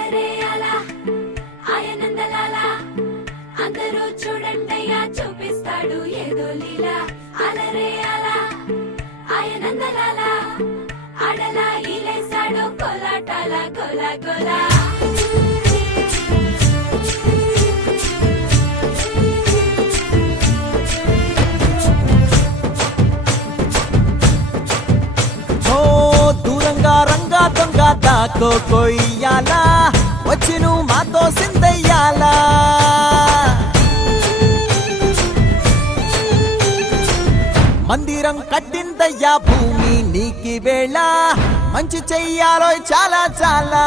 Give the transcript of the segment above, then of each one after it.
అలరే అలా ఆయనందలాలా అందరూ చూడండయ్యా చూపిస్తాడు ఏదో లీలా అలరే అలా ఆయనందలాలా ఆడలా ఈలేసాడు కోలాటాల గోలా గోలా రంగా దొంగ దాకో కొయ్యాలా వచ్చి నువ్వు మాతో సిందయ్యాలా మందిరం కట్టిందయ్యా భూమి నీకి వేళ మంచి చెయ్యాలో చాలా చాలా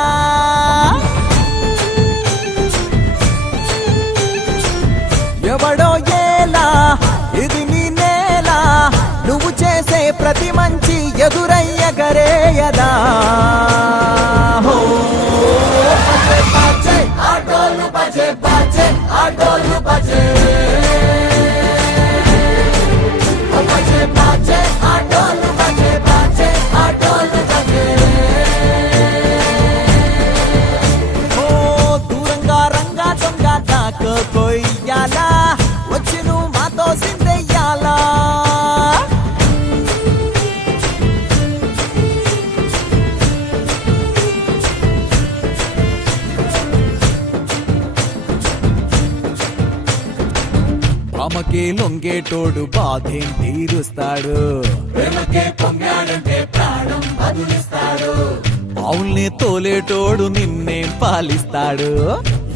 ఎవడో ఏలా ఇది నీ నేల నువ్వు చేసే ప్రతి మంచి ఎదురయ్యగరేయదా ఆటోలు బజే బజే ఆటోలు బజే బజే బజే ఆటోలు బజే బజే ఆటోలు బజే ఓ దూరంగా రంగా దొంగ దాకా కొయ్యాలా వచ్చి నువ్వు మాతో సిందెయ్యాలా ప్రేమకే లొంగేటోడు బాధేం తీరుస్తాడు ప్రేమకే పొంగాడంటే ప్రాణం బదులిస్తాడు అవుల్ని తోలేటోడు నిన్నేం పాలిస్తాడు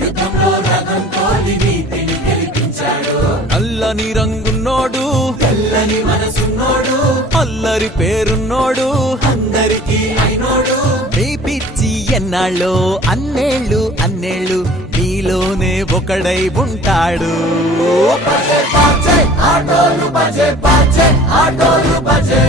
యుద్ధంలో రథం తోలి నీతిని గెలిపించాడు నల్లని రంగున్నోడు తెల్లని మనసున్నోడు అల్లరి పేరున్నోడు అందరికీ అయినోడు మీ పిచ్చి ఎన్నాళ్ళు అన్నేళ్ళు అన్నేళ్ళు నీలోనే ఒకడై ఉంటాడు ఆటోలు బజే బజే ఆటోలు బజే